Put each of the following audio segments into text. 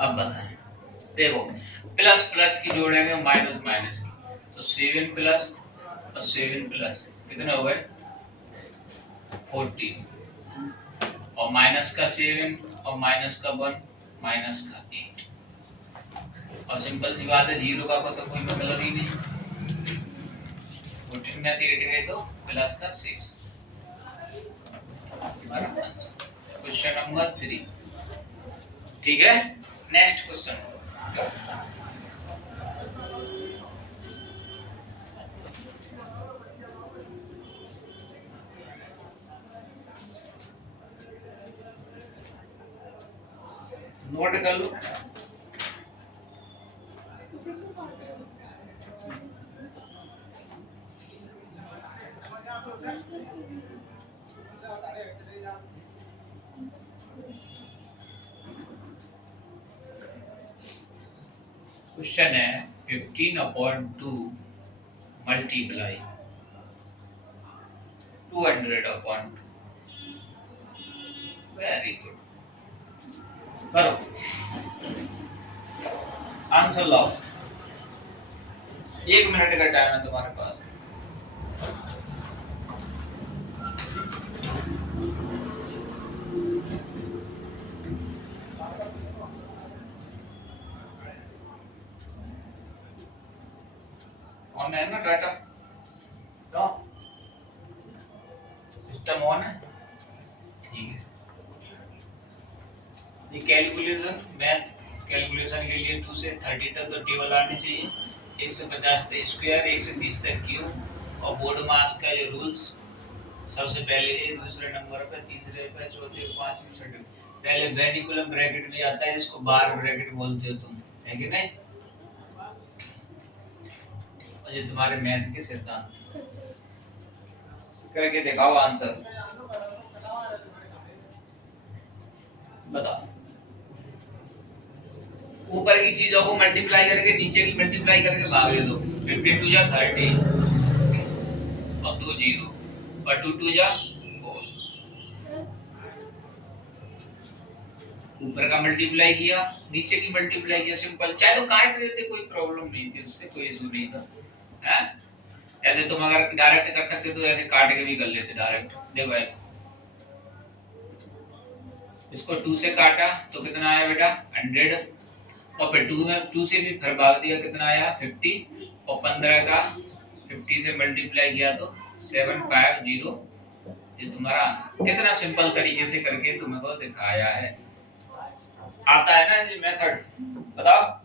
अब बताएं, देखो प्लस प्लस की जोड़ेंगे माइनस माइनस की, तो 7 प्लस और 7 प्लस कितने हो गए 14, और माइनस का 7 और माइनस का 1 माइनस का 8, और सिंपल सी बात है जीरो का तो कोई मतलब ही नहीं, 14 में से 8 गए तो प्लस का 6। क्वेश्चन नंबर 3, ठीक है। नेक्स्ट क्वेश्चन, नोट कर लो। क्वेश्चन है 15/2 मल्टीप्लाई 200/2। वेरी गुड, करो आंसर लाओ। 1 मिनट का टाइम है तुम्हारे पास। ऑन है ना डाटा, तो सिस्टम ऑन है, ठीक है। ये कैलकुलेशन मैथ कैलकुलेशन के लिए 2 से 30 तक तो टेबल आनी चाहिए, 1 से 50 तक स्क्वायर, 1 से 30 तक क्यूब, और बोर्ड मास का ये रूल्स सबसे पहले ये, दूसरे नंबर पे, तीसरे पे, चौथे, पांचवें, छठे पहले वेनिकुलम ब्रैकेट में आता है, इसको बार ब्रैकेट बोलते हो तुम, है कि नहीं। और ये तुम्हारे मैथ के सिद्धांत, करके दिखाओ आंसर, बताओ। ऊपर की चीजों को मल्टीप्लाई करके नीचे की मल्टीप्लाई करके भाग दे दो, 52 जा 30 और 2 0 और 2 2 जा 4, ऊपर का मल्टीप्लाई किया नीचे की मल्टीप्लाई किया, सिंपल। चाहे तो काट देते, कोई प्रॉब्लम नहीं थी, उससे कोई इशू नहीं था, है? ऐसे तुम अगर डायरेक्ट कर सकते तो ऐसे काट के भी कर लेते डायरेक्ट, देखो ऐसे, इसको 2 से काटा तो कितना आया बेटा 100, और फिर 2 से भी फिर भाग दिया, कितना आया 50, और 15 का 50 से मल्टीप्लाई किया तो 750। ये तुम्हारा आंसर, कितना सिंपल तरीके से करके तुम्हें को दिखाया है। आता है ना ये मेथड, बताओ।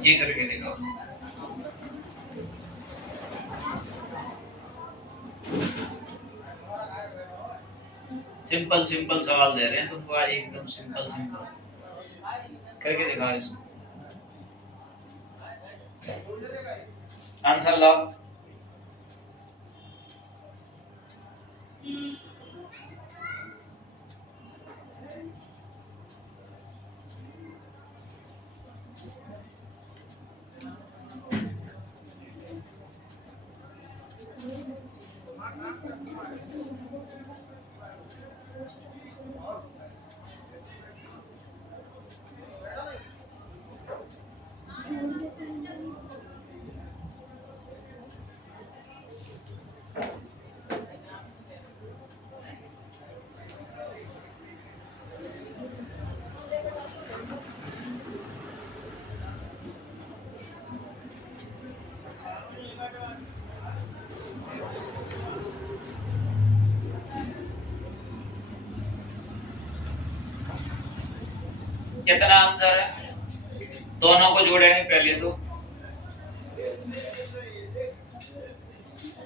ये करके दिखाओ, सिंपल सिंपल सवाल दे रहे हैं तुमको आज, एकदम सिंपल सिंपल करके दिखाओ इसको, आंसर लाओ। कितना आंसर है, दोनों को जोड़ेंगे पहले तो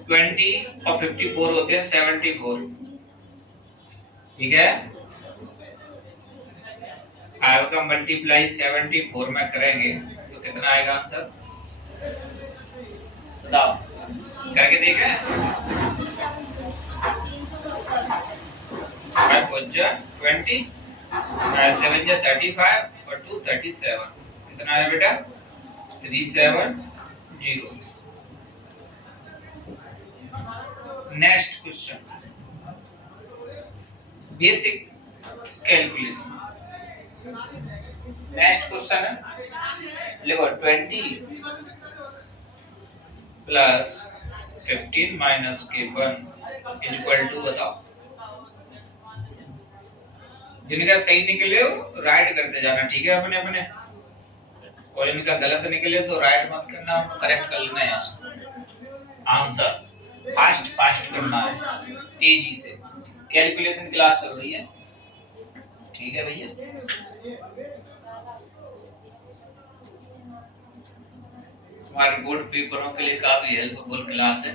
20 और 54 होते हैं 74, ठीक है। 5 का मल्टीप्लाई 74 में करेंगे तो कितना आएगा आंसर, बताओ, करके देखें। 5 4 जा 20, 7 जा 35 और 2 37। कितना आया बेटा? 370। Next question, basic calculation. Next question है, लिखो 20 प्लस 15 माइनस के 1 इक्वल टू, बताओ। जिनका सही निकले हो राइट करते जाना, ठीक है अपने अपने, और इनका गलत निकले तो राइट मत करना, करेक्ट कर लेना है आंसर। फास्ट फास्ट करना है, तेजी से। कैलकुलेशन क्लास चल रही है, ठीक है भैया। हमारे बोर्ड पेपरों के लिए काफी हेल्पफुल क्लास है।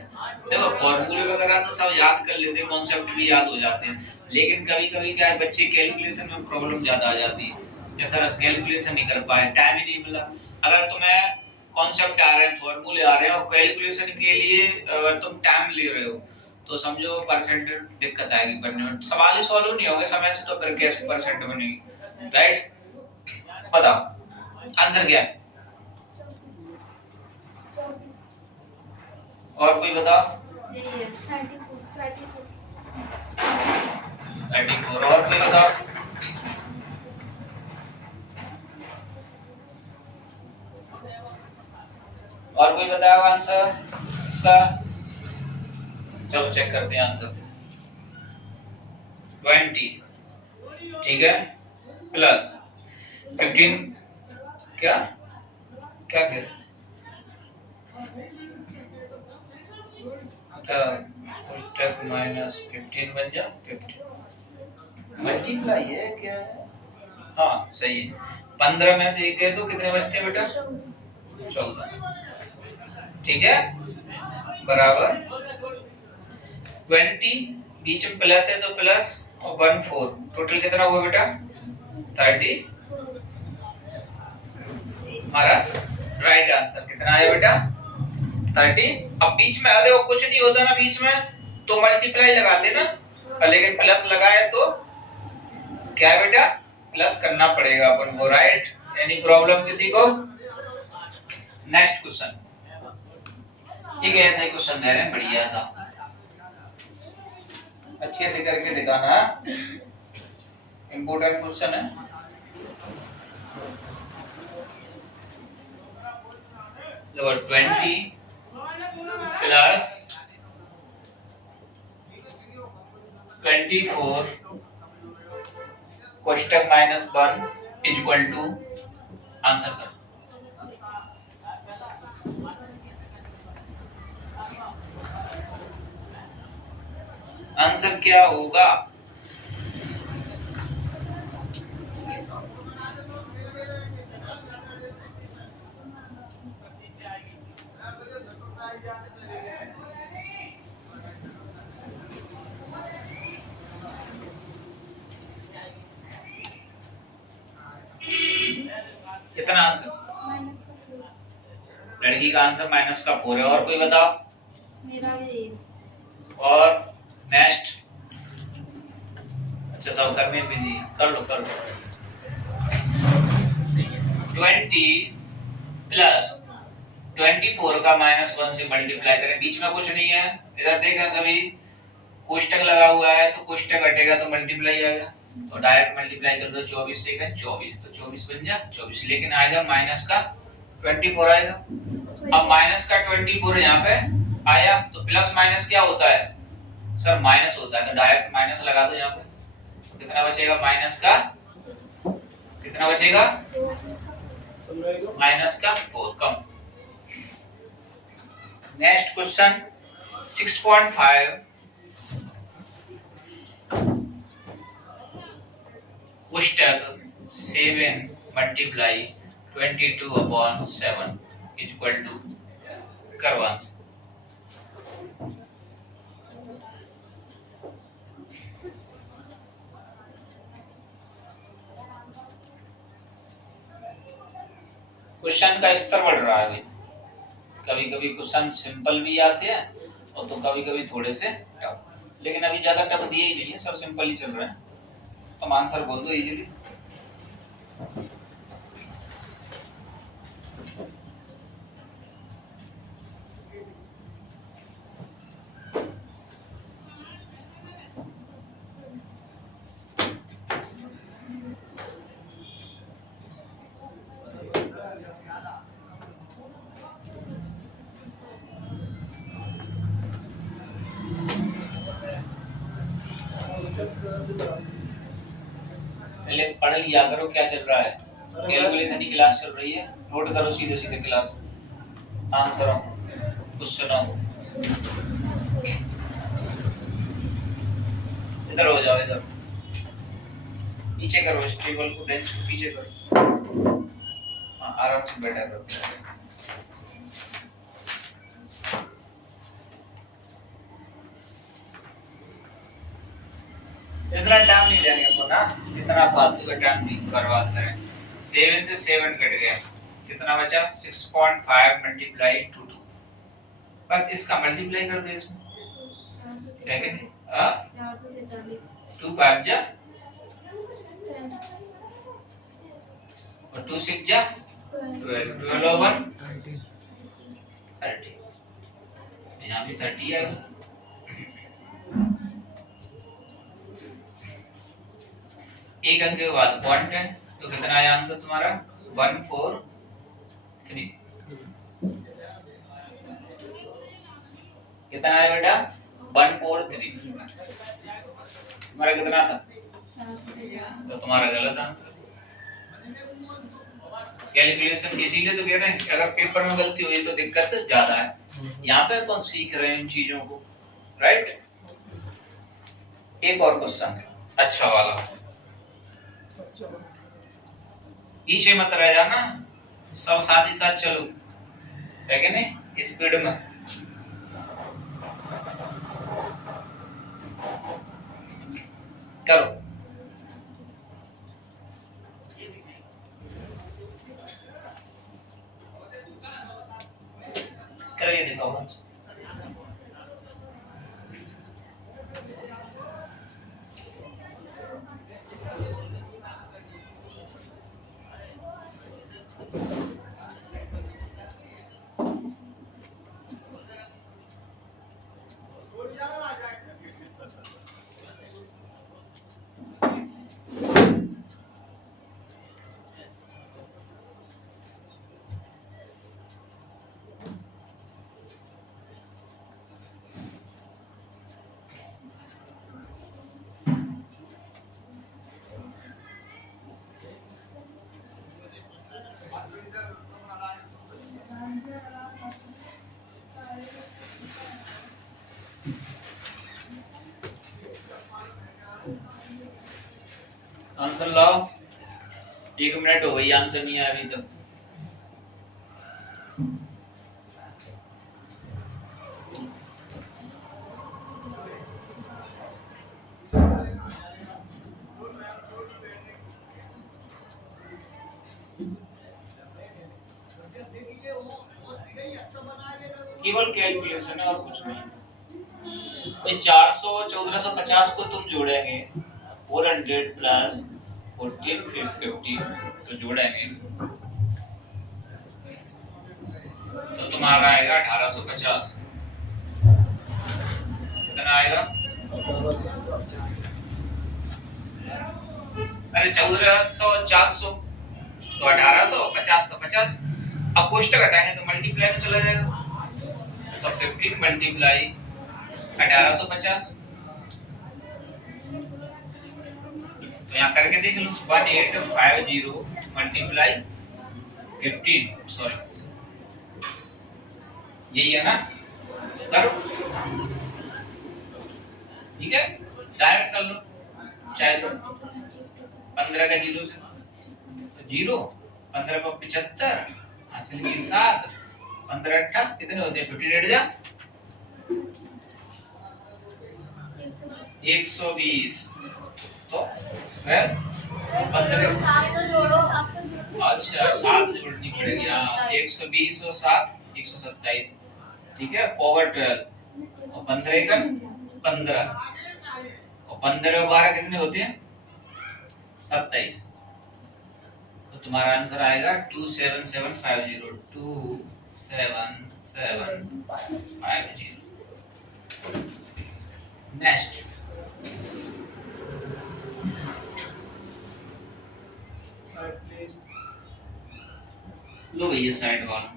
देखो फॉर्मूले वगैरह तो सब याद कर लेते हैं, कॉन्सेप्ट भी याद हो जाते हैं, लेकिन कभी कभी क्या है, बच्चे कैलकुलेशन में प्रॉब्लम ज्यादा आ जाती है। जैसा कैलकुलेशन नहीं कर पाए, टाइम ही नहीं मिला। अगर तुम्हें कॉन्सेप्ट आ रहे हैं, फॉर्मूले आ रहे हैं और कैलकुलेशन के लिए अगर तुम टाइम ले रहे हो तो समझो परसेंटेज दिक्कत आएगी बनने में। सवाल ही सॉल्व नहीं होंगे समय से, तो फिर कैसे परसेंट बनेगी, राइट? बताओ आंसर क्या है? और कोई बताओ? 34। और कोई बताओ? और कोई बताओ आंसर इसका? चलो चेक करते हैं आंसर। 20, ठीक है, प्लस 15, क्या क्या कह रहे? अच्छा, कोष्ठक माइनस 15 बन जा 15, मल्टीप्लाई है क्या है? हाँ सही है। 15 में से एक है तो कितने बचते हैं बेटा? 14, ठीक है, बराबर 20, बीच में प्लस है तो प्लस और 1 4, टोटल कितना हुआ बेटा? 30। हमारा राइट आंसर कितना आया बेटा? 30। अब बीच में देखो कुछ नहीं होता ना बीच में, तो मल्टीप्लाई लगाते ना, लेकिन प्लस लगाए तो क्या बेटा? प्लस करना पड़ेगा अपन को, राइट? एनी प्रॉब्लम किसी को? नेक्स्ट क्वेश्चन, ठीक है, ऐसा ही क्वेश्चन दे रहे हैं बढ़िया सा, अच्छे से करके दिखाना, इंपॉर्टेंट क्वेश्चन है। देखो 20 प्लस 24 कोष्ठक माइनस 1 इक्वल टू, आंसर करो। आंसर क्या होगा? कितना आंसर? लड़की का आंसर -4 है। और कोई बताओ? मेरा भी। और नेक्स्ट, अच्छा सब करने बिजी, कर लो कर लो। 20 प्लस 24 का -1 से मल्टीप्लाई करें, बीच में कुछ नहीं है, इधर देखा सभी कोष्ठक लगा हुआ है, तो कोष्ठक हटेगा तो मल्टीप्लाई आएगा, तो डायरेक्ट मल्टीप्लाई कर दो। 24 से 24, तो 24 बन जा 24, लेकिन आएगा माइनस का 24 आएगा। अब माइनस का 24 यहाँ पे आया, तो प्लस माइनस क्या होता है सर? माइनस होता है, तो डायरेक्ट माइनस लगा दो यहाँ पे, तो कितना बचेगा? माइनस का कितना बचेगा? -4 कम। नेक्स्ट क्वेश्चन 6.5, कोष्ठक 7 मल्टीप्लाई 22/7 इक्वल टू, करो आंसर। क्वेश्चन का स्तर बढ़ रहा है भाई, कभी कभी क्वेश्चन सिंपल भी आते हैं और तो कभी कभी थोड़े से टफ, लेकिन अभी ज्यादा टफ दिए ही नहीं है, सब सिंपल ही चल रहा है। तुम आंसर बोल दो इजीली। पहले पढ़ लिया करो क्या चल रहा है। कैलकुलेशन की क्लास चल रही है, नोट करो सीधे सीधे क्लास आंसरों क्वेश्चनों को। इधर हो जाओ, इधर पीछे करो, इस टेबल को बेंच को पीछे करो। हाँ आराम से बैठा करो। इतना टाइम नहीं लेंगे अपन ना, इतना फालतू का टाइम नहीं बर्बाद करें। 7 से 7 कट गया, कितना बचा 6.5 मल्टीप्लाई टू 2। बस इसका मल्टीप्लाई कर दो इसमें, क्या करें 443 2 5 जा और 2 6 जा 12 12 1 30। यहाँ भी 30 है। एक अंक के बाद 110, तो कितना आया आंसर तुम्हारा 143। कितना आया बेटा 143। तुम्हारा कितना था, तो तुम्हारा गलत आंसर। कैलकुलेशन इसीलिए तो कह रहे हैं कि अगर पेपर में गलती हुई तो दिक्कत ज्यादा है। यहाँ पे अपन सीख रहे हैं इन चीजों को, राइट। एक और क्वेश्चन अच्छा वाला, पीछे मत रह जाना, सब साथ ही साथ चलो, है कि नहीं, स्पीड में। करो करके दिखाओ। आंसर लाओ, 1 मिनट हो गई, आंसर नहीं आया अभी तक। केवल कैलकुलेशन है और कुछ नहीं। भाई 400 1450 को तुम जोड़ेंगे 400 प्लस 1450 तो जोड़ेंगे तो तुम्हारा आएगा 1850। कितना आएगा, अरे 1400 400 तो 1850 का 50। अब कोष्टक हटाएंगे तो मल्टीप्लाई में चला जाएगा, तो 15 मल्टीप्लाई 1850। तो यहाँ करके देख लो 1850 मल्टीप्लाई 15, सॉरी यही है ना, करो ठीक है, डायरेक्ट कर लो चाहे तो। 15 का 0 से तो 0, 15 पर 75 हासिल की 7, 15 8 कितने होते हैं 58 जा 120। तो फिर 15 अच्छा 7 जोड़नी पड़ेगी। हाँ 120 और 7 127, ठीक है, ओवर 12 और 15 का 15 और 15 और 12 कितने होते हैं 27, तो तुम्हारा आंसर आएगा 27750, 27750। Next, side please. लो भैया साइड वाला।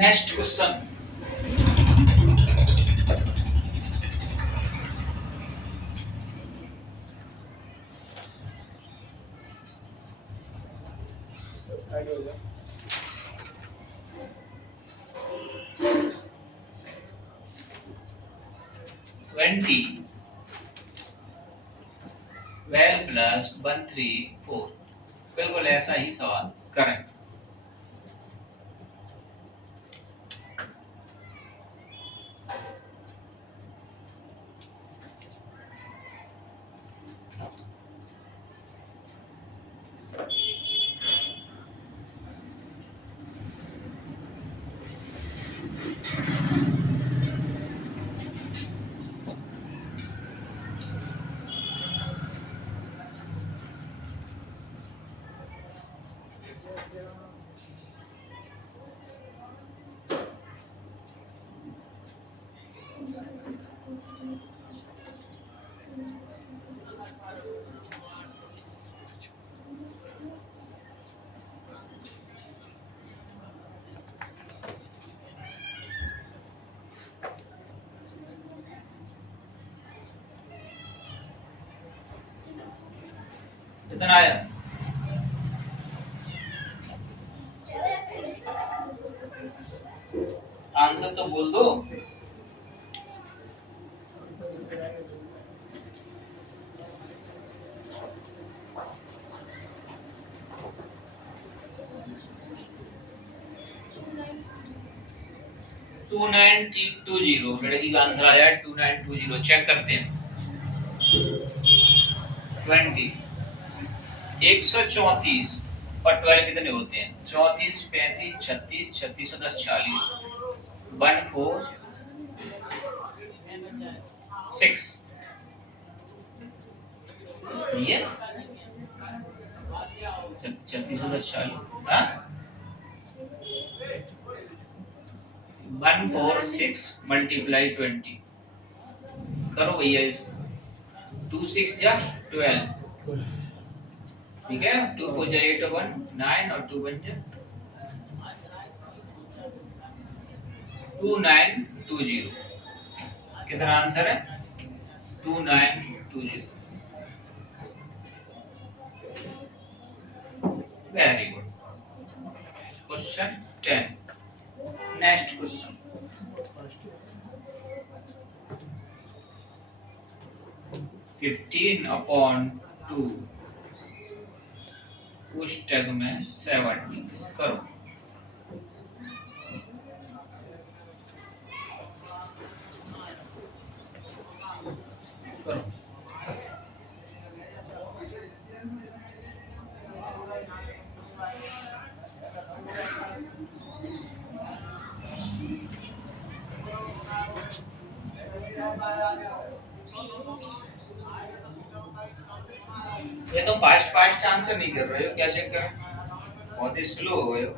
नेक्स्ट क्वेश्चन, साइड हो जा। 20 12 प्लस 134, बिल्कुल ऐसा ही सवाल करें। कितना आया? आंसर तो बोल दो। 2920, लड़की का आंसर आया 2920। चेक करते हैं। 20 134 और 12 कितने होते हैं? 34 35 36 36 और 10 40, 146। ये 36 और 10 40, हाँ 146 मल्टीप्लाई 20 करो भैया इसको। 2 6 जा 12, ठीक है। 2 4 जा 8 और 1 9 और 2 1 जा 2920। कितना आंसर है? 2920। Very good. Question 10। Next question, 15/2 पुस्तक में 70 करो। करो। ये तुम फास्ट फास्ट आंसर नहीं कर रहे हो, क्या चेक कर? बहुत ही स्लो हो गए हो।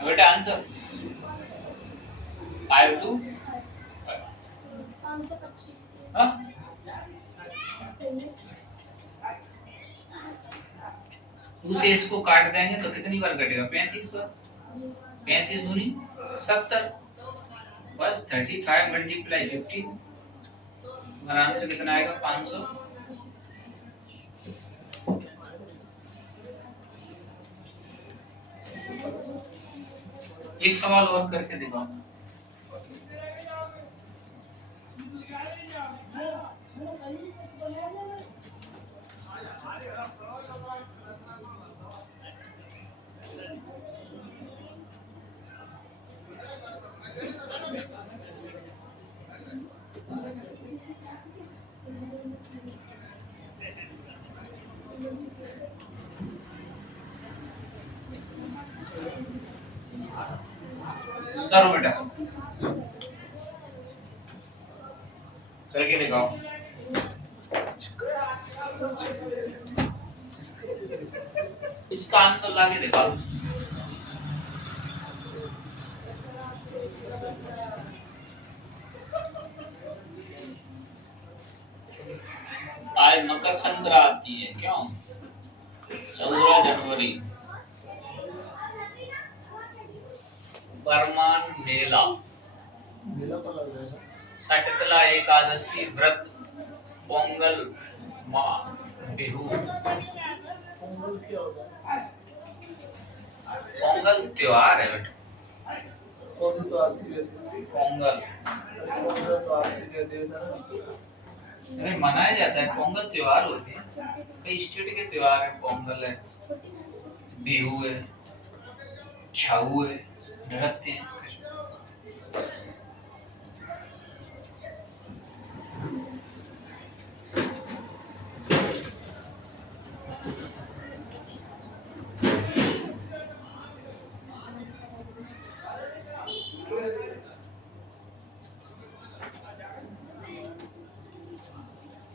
अब बेटा आंसर 5 to 5 2 से इसको काट देंगे तो कितनी बार कटेगा 35 बार 35 दूनी 70 बस 35 मल्टीप्लाई 15 हमारा आंसर कितना आएगा 500 एक सवाल और करके दिखाओ करो बेटा करके दिखाओ इसका आंसर लाके दिखाओ आज मकर संक्रांति है क्यों 14 जनवरी बरमान मेला मेला पर लग जाएगा सटकला एकादशी व्रत पोंगल माँ बिहू पोंगल क्या होता है पोंगल त्योहार है बेटा कौन सी त्योहार से कहते हैं पोंगल पोंगल त्योहार से कहते हैं ना अरे मनाया जाता है पोंगल त्योहार होते हैं कई स्टेट के त्योहार है पोंगल है बिहू है छऊ है नृत्य है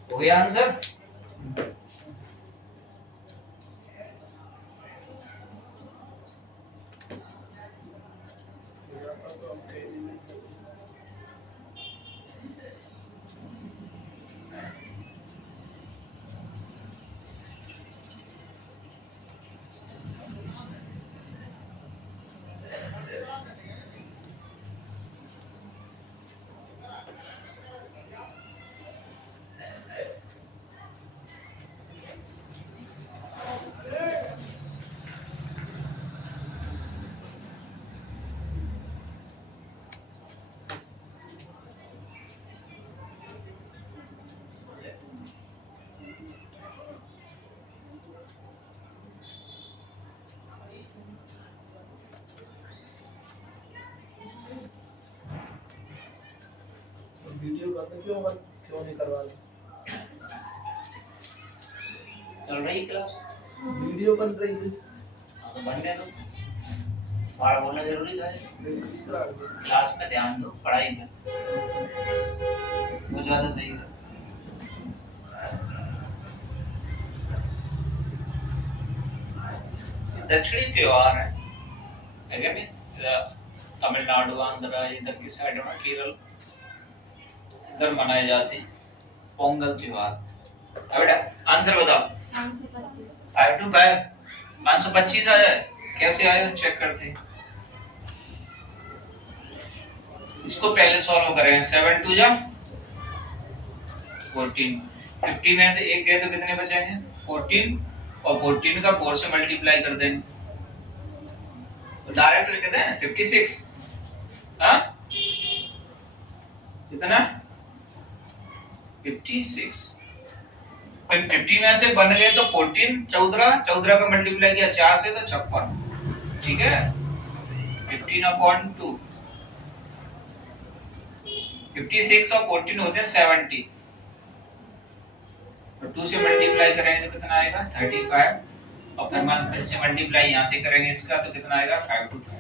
हो गया आंसर वीडियो करते क्यों नहीं करवा रहे चल रही क्लास वीडियो बन रही है हाँ तो बनने दो तुम्हारा बोलना जरूरी था क्लास में ध्यान दो पढ़ाई में वो ज्यादा सही है दक्षिणी त्योहार है क्या नहीं तमिलनाडु आंध्र इधर की साइड में केरल इधर मनाए जाते हैं पोंगल त्योहार बेटा आंसर बताओ 5 to 5 525 आया है कैसे आया चेक करते हैं इसको पहले सॉल्व करें 7 2 जा 14 50 में से एक गए तो कितने बचेंगे 14 और 14 का 4 से मल्टीप्लाई कर देंगे तो डायरेक्ट लिख दें 56 हाँ कितना 56 50 में से बन गए तो 14 का मल्टीप्लाई किया 4 से तो 56 ठीक है 15/2 56 और 14 होते हैं 70 और 2 से मल्टीप्लाई करेंगे तो कितना आएगा 35 और फिर से मल्टीप्लाई यहाँ से करेंगे इसका तो कितना आएगा 5 to 5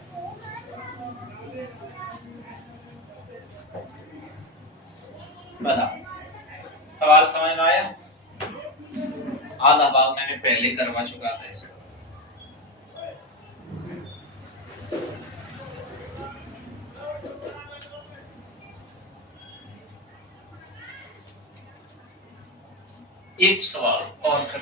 बताओ सवाल समझ में आया आधा भाग मैंने पहले करवा चुका था इसका एक सवाल और कर।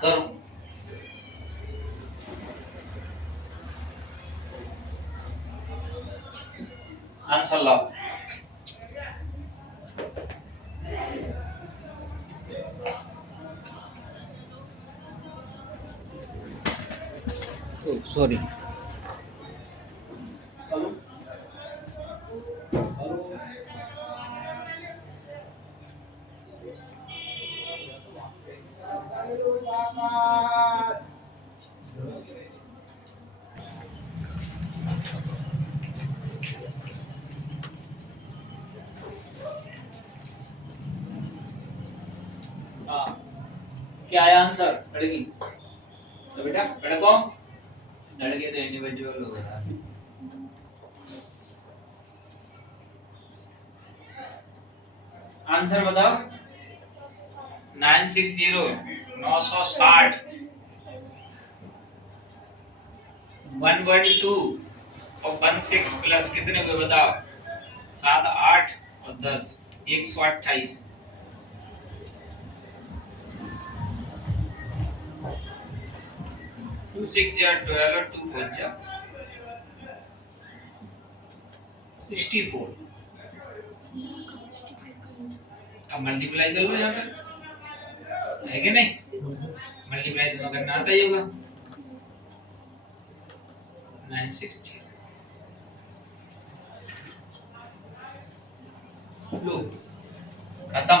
करो। आंसर लाओ। सॉरी। हेलो हेलो हाँ, क्या आया आंसर? लड़की। तो बेटा लड़को, लड़के तो इंडिविजुअल हो रहा है। आंसर बताओ। 960 960 112 और 16 प्लस कितने हुए बताओ? 7 8 और 10 128। 2 6 जा 12 और 2 4 जा 64। अब मल्टीप्लाई कर लो यहाँ पे, है कि नहीं? मल्टीप्लाई तो करना आता ही होगा। 960 लो खत्म।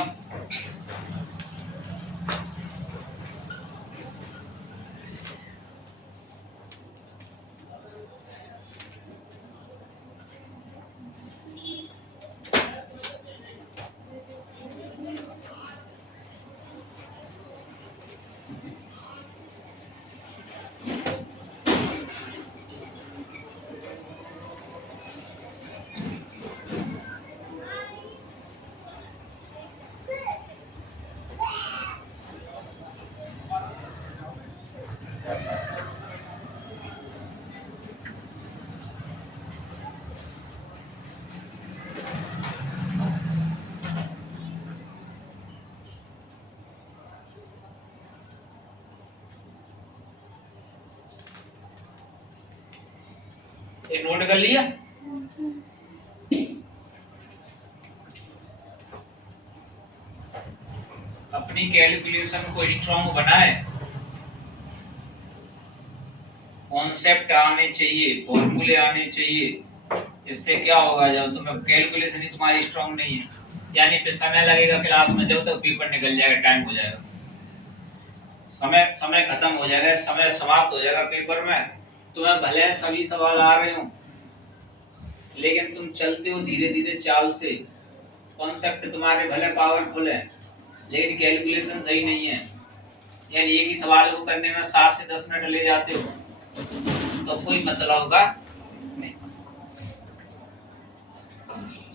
ये नोट कर लिया? अपनी कैलकुलेशन को स्ट्रांग बनाए, कॉन्सेप्ट आने चाहिए, फॉर्मूले आने चाहिए। इससे क्या होगा, जब तुम्हें कैलकुलेशन ही तुम्हारी स्ट्रांग नहीं है, यानी फिर समय लगेगा क्लास में, जब तक पेपर निकल जाएगा, टाइम हो जाएगा, समय समय खत्म हो जाएगा, समय समाप्त हो जाएगा पेपर में। तुम्हें भले सभी सवाल आ रहे हो, लेकिन तुम चलते हो धीरे धीरे चाल से। कॉन्सेप्ट तुम्हारे भले पावरफुल है, लेकिन कैलकुलेशन सही नहीं है, यानी एक ही सवाल को करने में 7 से 10 मिनट ले जाते हो, तो कोई मतलब का नहीं।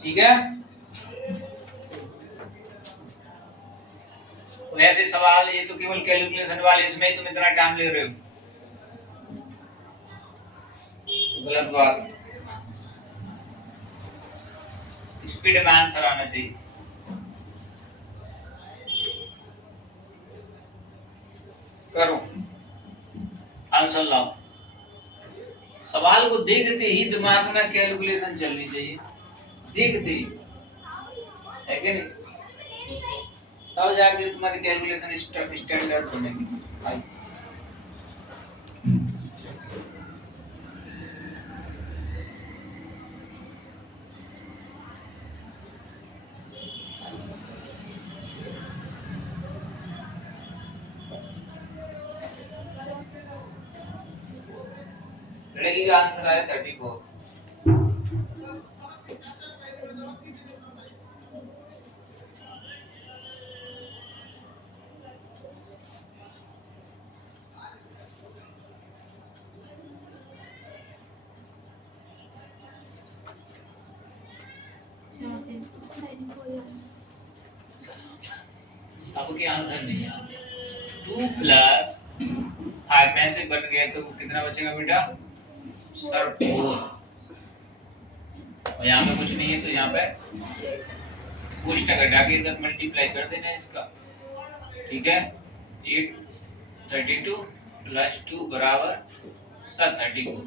ठीक है? वैसे सवाल ये तो केवल कैलकुलेशन वाले, इसमें ही तुम इतना टाइम ले रहे हो, गलत बात। स्पीड में आंसर आना चाहिए। करो, आंसर लाओ। सवाल को देखते ही दिमाग में कैलकुलेशन चलनी चाहिए, देखते ही, है कि नहीं? तब जाके तुम्हारी कैलकुलेशन स्टैंडर्ड बनेगी। लड़की का आंसर आया 34। सबके आंसर नहीं आते। 2 प्लस 5 में से बन गए तो कितना बचेगा बेटा? सर 4। और यहाँ पे कुछ नहीं है तो यहाँ पे कोष्टक हटा के इधर मल्टीप्लाई कर देना इसका। ठीक है, 832 प्लस 2 बराबर 734।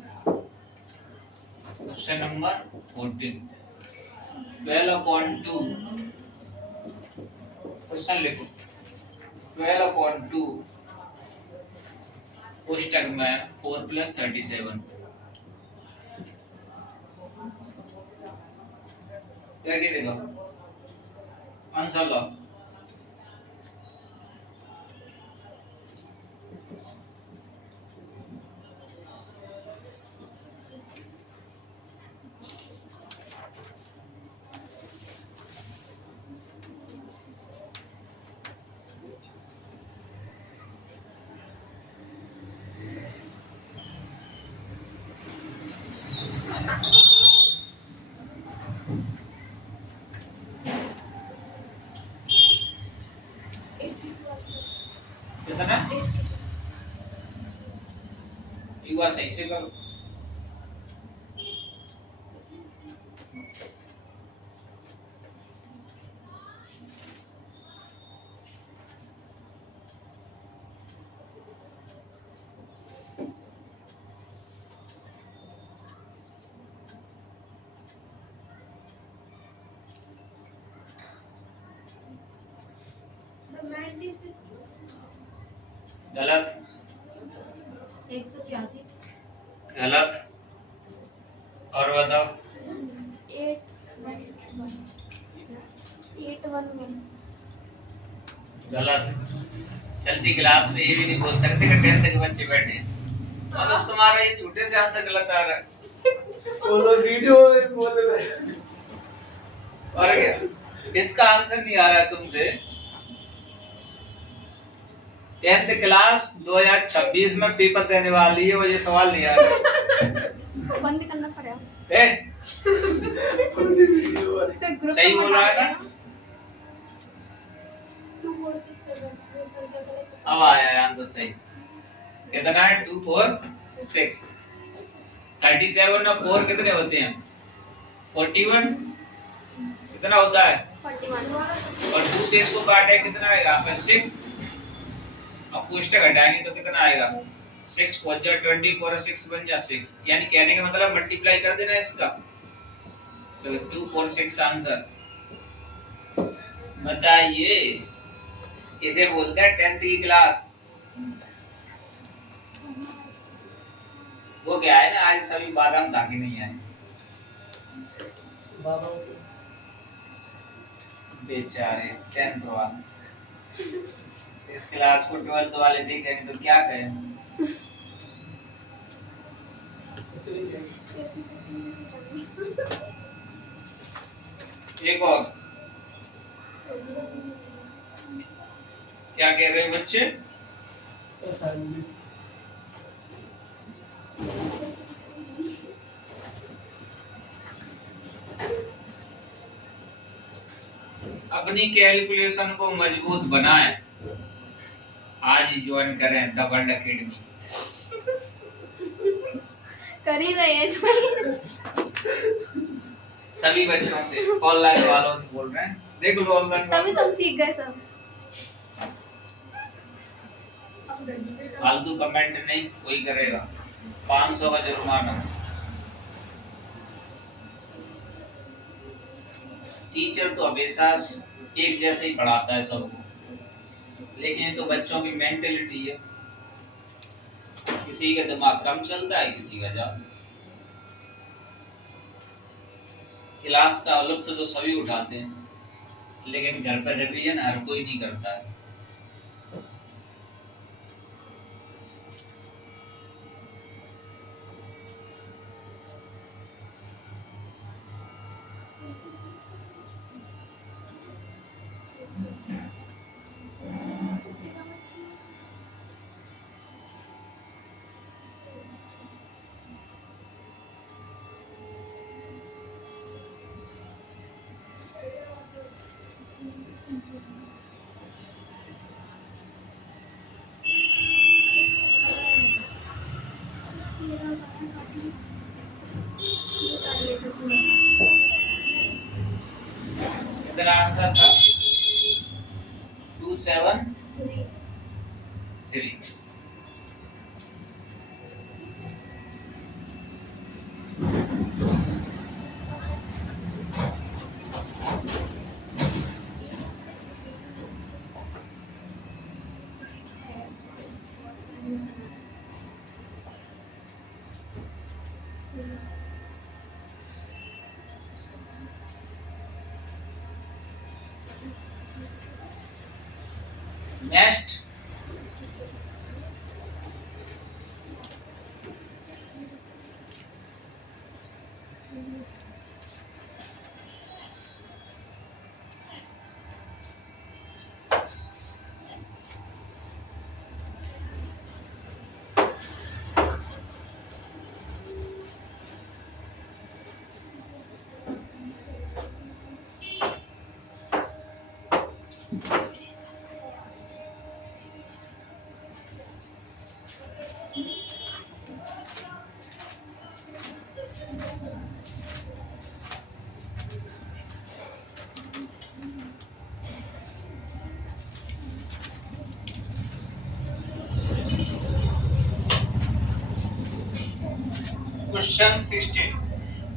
Question number 14। 12/2 क्वेश्चन लिखो। 12/2 कोष्टक में 4 प्लस 37 क्या देगा आंसर लो। कितना एक बार सही से करो। गलत 186 गलत। और बताओ 811 गलत। चलती क्लास में ये भी नहीं बोल सकते कि 10th के बच्चे बैठे हैं। मतलब तुम्हारा ये छोटे से आंसर गलत आ रहा है। वो तो वीडियो में बोल रहे हैं। और क्या इसका आंसर नहीं आ रहा है तुमसे। 10th क्लास 2026 में पेपर देने वाली है और ये सवाल नहीं आ रहा है। बंद करना पड़ेगा। सही बोल रहा है ना? 2 4 6 7 अब आया है आंसर सही। कितना है? 2 4 6। 37 और 4 कितने होते हैं? 41। कितना होता है? 41 और 2 से इसको काटे कितना आएगा? 6। अब कोष्टक हटाएंगे तो कितना आएगा? 6 4 जा 24 और 6 बन जा 6। यानी कहने का मतलब मल्टीप्लाई कर देना इसका। तो 2 4 6 आंसर। बताइए इसे बोलते हैं 10th की क्लास। वो क्या है ना, आज सभी बादाम खा के नहीं आए बाबा बेचारे 10th वाले। इस क्लास को 12th वाले देखेंगे तो क्या कहें? एक और क्या कह रहे हैं बच्चे? अपनी कैलकुलेशन को मजबूत बनाएं। आज ही ज्वाइन करें द वर्ल्ड एकेडमी। कर ही रहे हैं सभी बच्चों से, ऑनलाइन वालों से बोल रहे हैं। देख लो ऑनलाइन तभी तुम सीख गए सब। फालतू कमेंट नहीं कोई करेगा। 500 का जुर्माना। टीचर तो हमेशा एक जैसे ही पढ़ाता है सबको, लेकिन ये तो बच्चों की मेंटेलिटी है। किसी का दिमाग कम चलता है, किसी का ज्यादा। क्लास का लुत्फ तो सभी उठाते हैं, लेकिन घर पर रिवीजन हर कोई नहीं करता है। कितना आंसर था? 273। Next question 16।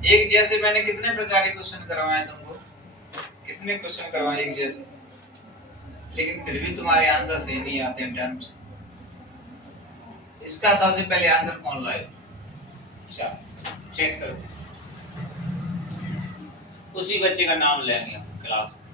एक जैसे मैंने कितने प्रकार के क्वेश्चन करवाए तुमको? कितने क्वेश्चन करवाए एक जैसे, लेकिन फिर भी तुम्हारे आंसर सही नहीं आते हैं टाइम से। इसका सबसे पहले आंसर कौन लाएगा? चेक करते, उसी बच्चे का नाम लेंगे हम क्लास में।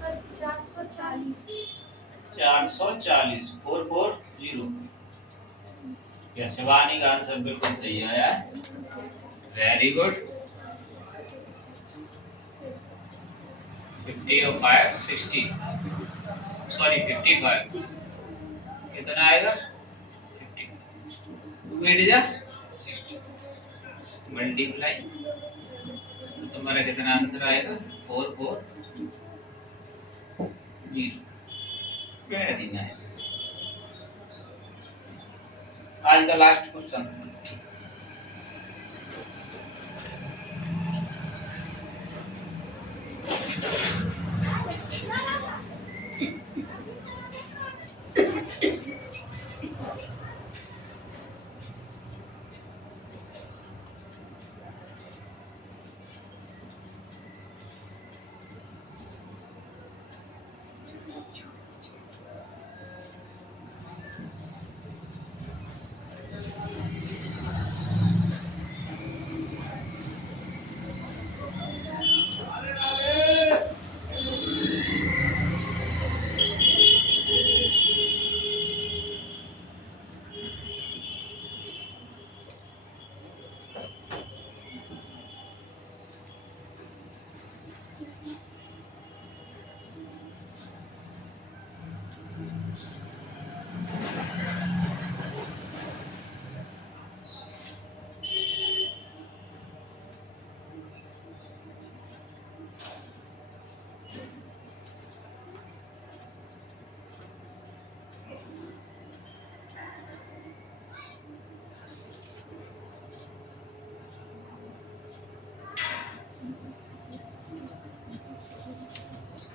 सर 440। 440 440। यस, शिवानी का आंसर बिल्कुल सही आया है। Very good. 50 और 5 60, सॉरी 55। कितना आएगा? 50 2 8 जा 60 मल्टीप्लाई, तो तुम्हारा कितना आंसर आएगा? 440। Very nice. आज का लास्ट क्वेश्चन।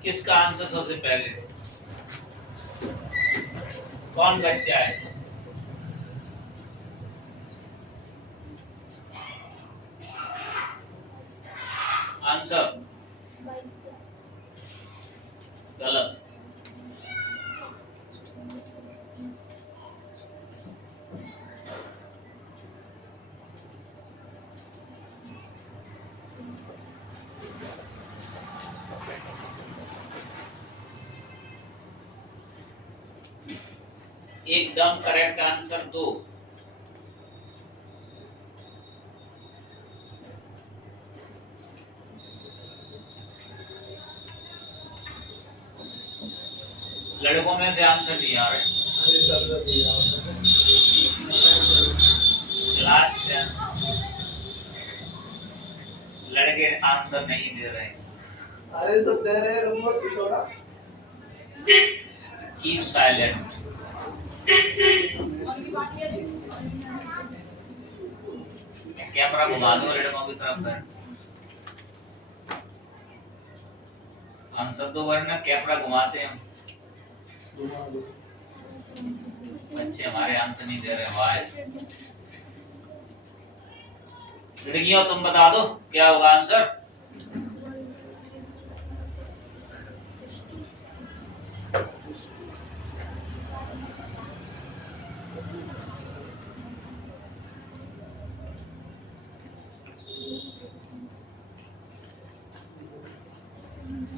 किसका आंसर सबसे पहले? कौन बच्चा है? आंसर गलत। एकदम करेक्ट आंसर 2। लड़कों में से आंसर नहीं आ रहे। अरे सब दिया लास्ट लड़के आंसर नहीं दे रहे। अरे सब दे रहे हैं रुको थोड़ा कीप साइलेंट। कैमरा घुमा दो लड़कों की तरफ है। आंसर दो वरना कैमरा घुमाते हैं। घुमा दो बच्चे हमारे आंसर नहीं दे रहे। वाह लड़कियों तुम बता दो क्या होगा आंसर।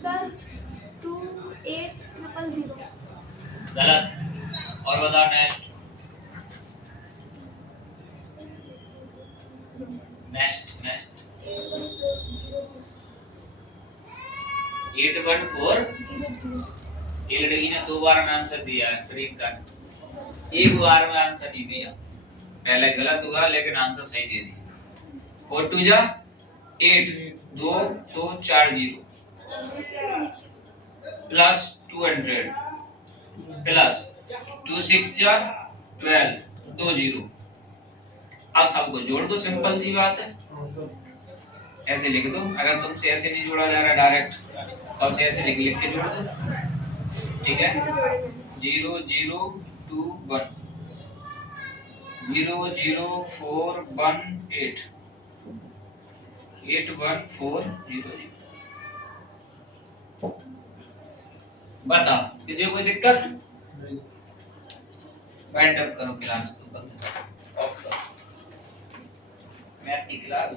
सर 2800। गलत। और बताओ नेक्स्ट। Next next 814। ये लड़की ने 2 बार में आंसर दिया है। फिर एक बार में आंसर नहीं दिया। पहले गलत हुआ लेकिन आंसर सही दे दिया। 4 2 जा 8 2 2 4 0 प्लस 200 प्लस 2 6 जा 12 2 0। अब सबको जोड़ दो। सिंपल सी बात है। हाँ सब ऐसे लिख दो। अगर तुमसे ऐसे नहीं जोड़ा जा रहा डायरेक्ट सबसे ऐसे लिख के जोड़ दो। ठीक है 0 0 2 1 0 0 4 1 8 8 1 4 0 0। बताओ किसी को कोई दिक्कत। नहीं वाइंड अप करो क्लास को बंद करो ऑफ करो। मैथ की क्लास